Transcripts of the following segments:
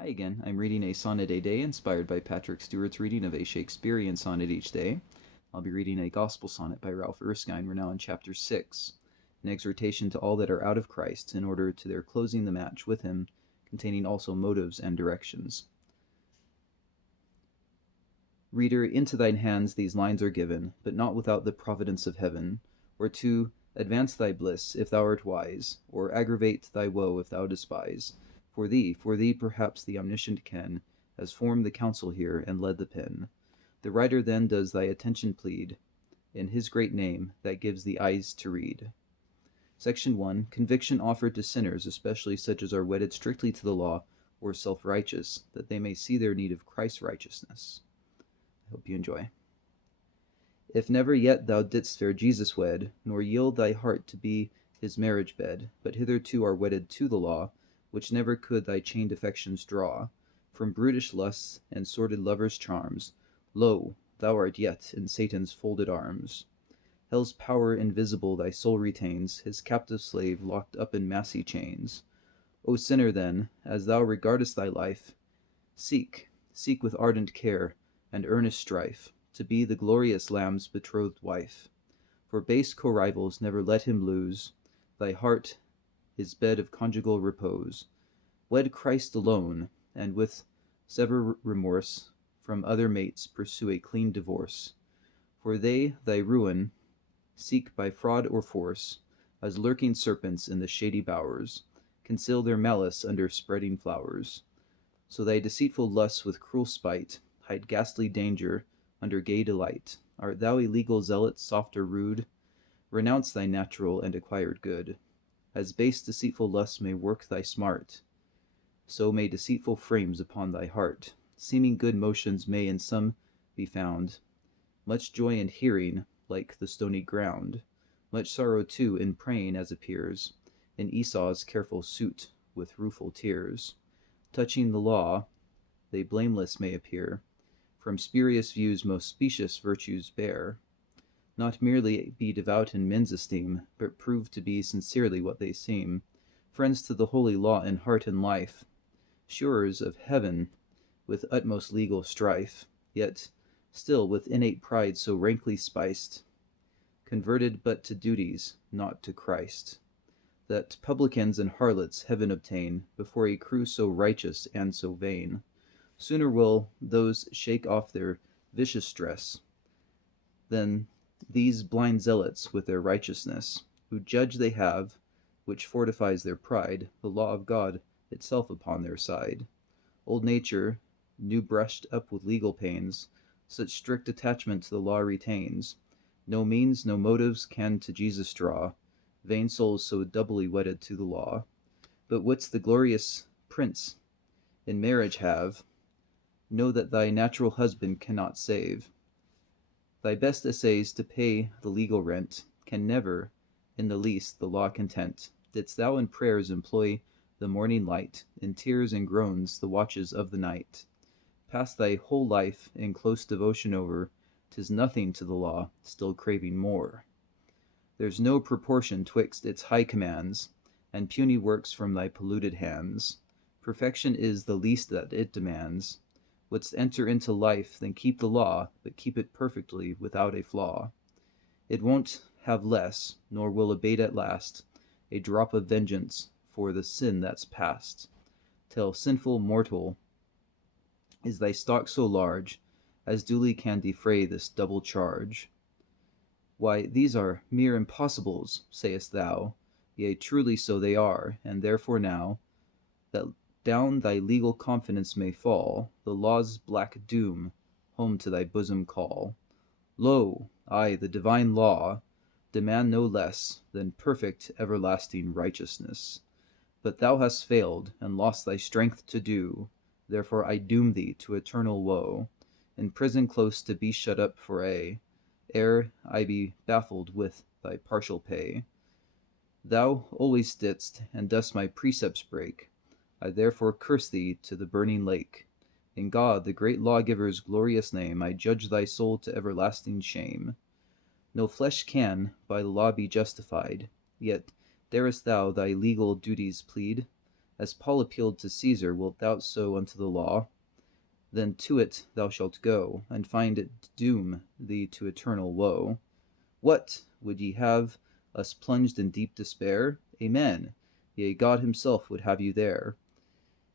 Hi again. I'm reading a sonnet a day inspired by Patrick Stewart's reading of a Shakespearean sonnet each day. I'll be reading a gospel sonnet by Ralph Erskine. We're now in chapter 6, an exhortation to all that are out of Christ in order to their closing the match with him, containing also motives and directions. Reader, into thine hands these lines are given, but not without the providence of heaven, or to advance thy bliss, if thou art wise, or aggravate thy woe if thou despise. For thee perhaps the omniscient can, has formed the counsel here and led the pen. The writer then does thy attention plead, in his great name that gives the eyes to read. Section 1. Conviction offered to sinners, especially such as are wedded strictly to the law, or self-righteous, that they may see their need of Christ's righteousness. I hope you enjoy. If never yet thou didst fair Jesus wed, nor yield thy heart to be his marriage bed, but hitherto are wedded to the law, which never could thy chained affections draw from brutish lusts and sordid lovers' charms, lo, thou art yet in Satan's folded arms. Hell's power invisible thy soul retains, his captive slave locked up in massy chains. O sinner, then, as thou regardest thy life, seek with ardent care and earnest strife, to be the glorious Lamb's betrothed wife. For base co-rivals never let him lose thy heart, his bed of conjugal repose. Wed Christ alone, and with sever remorse, from other mates pursue a clean divorce. For they thy ruin seek by fraud or force, as lurking serpents in the shady bowers conceal their malice under spreading flowers. So thy deceitful lusts with cruel spite hide ghastly danger under gay delight. Art thou a legal zealot, soft or rude? Renounce thy natural and acquired good. As base deceitful lusts may work thy smart, so may deceitful frames upon thy heart. Seeming good motions may in some be found, much joy in hearing, like the stony ground, much sorrow too in praying, as appears in Esau's careful suit with rueful tears. Touching the law, they blameless may appear, from spurious views most specious virtues bear, not merely be devout in men's esteem, but prove to be sincerely what they seem, friends to the holy law in heart and life, surers of heaven with utmost legal strife, yet still with innate pride so rankly spiced, converted but to duties, not to Christ, that publicans and harlots heaven obtain before a crew so righteous and so vain. Sooner will those shake off their vicious dress than these blind zealots with their righteousness, who judge they have, which fortifies their pride, the law of God itself upon their side. Old nature, new brushed up with legal pains, such strict attachment to the law retains. No means, no motives can to Jesus draw vain souls so doubly wedded to the law. But wouldst the glorious Prince in marriage have, know that thy natural husband cannot save. Thy best essays to pay the legal rent can never, in the least, the law content. Didst thou in prayers employ the morning light, in tears and groans the watches of the night, pass thy whole life in close devotion over, 'tis nothing to the law, still craving more. There's no proportion twixt its high commands and puny works from thy polluted hands. Perfection is the least that it demands. Wouldst enter into life, then keep the law, but keep it perfectly, without a flaw. It won't have less, nor will abate at last, a drop of vengeance for the sin that's past, till sinful mortal is thy stock so large, as duly can defray this double charge. Why, these are mere impossibles, sayest thou? Yea, truly so they are, and therefore now, that down thy legal confidence may fall, the law's black doom home to thy bosom call. Lo, I, the divine law, demand no less than perfect everlasting righteousness. But thou hast failed, and lost thy strength to do, therefore I doom thee to eternal woe, in prison close to be shut up for aye, ere I be baffled with thy partial pay. Thou always didst, and dost my precepts break, I therefore curse thee to the burning lake. In God, the great lawgiver's glorious name, I judge thy soul to everlasting shame. No flesh can by the law be justified, yet darest thou thy legal duties plead, As Paul appealed to Caesar, wilt thou so unto the law? Then to it thou shalt go, and find it doom thee to eternal woe. What! Would ye have us plunged in deep despair? Amen. Yea, God himself would have you there.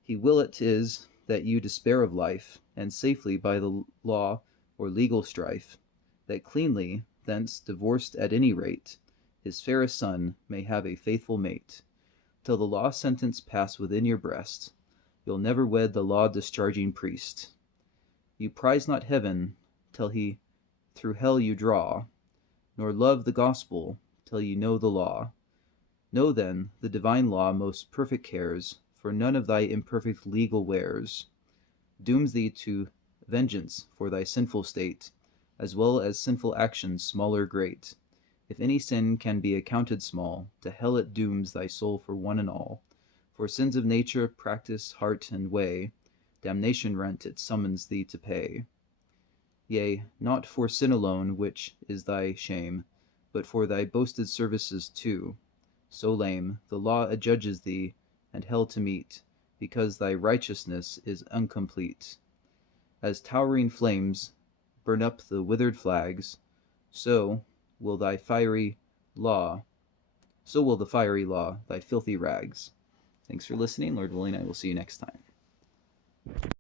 He will it is that you despair of life, and safely by the law or legal strife, that cleanly, thence divorced at any rate, his fairest son may have a faithful mate. Till the law sentence pass within your breast, you'll never wed the law discharging priest. You prize not heaven till he through hell you draw, nor love the gospel till you know the law. Know then the divine law most perfect cares for none of thy imperfect legal wares, dooms thee to vengeance for thy sinful state, as well as sinful actions small or great. If any sin can be accounted small, to hell it dooms thy soul for one and all. For sins of nature, practice, heart, and way, damnation rent it summons thee to pay. Yea, not for sin alone, which is thy shame, but for thy boasted services too. So lame, the law adjudges thee and hell to meet, because thy righteousness is incomplete. As towering flames burn up the withered flags, so will the fiery law thy filthy rags. Thanks for listening. Lord willing, I will see you next time.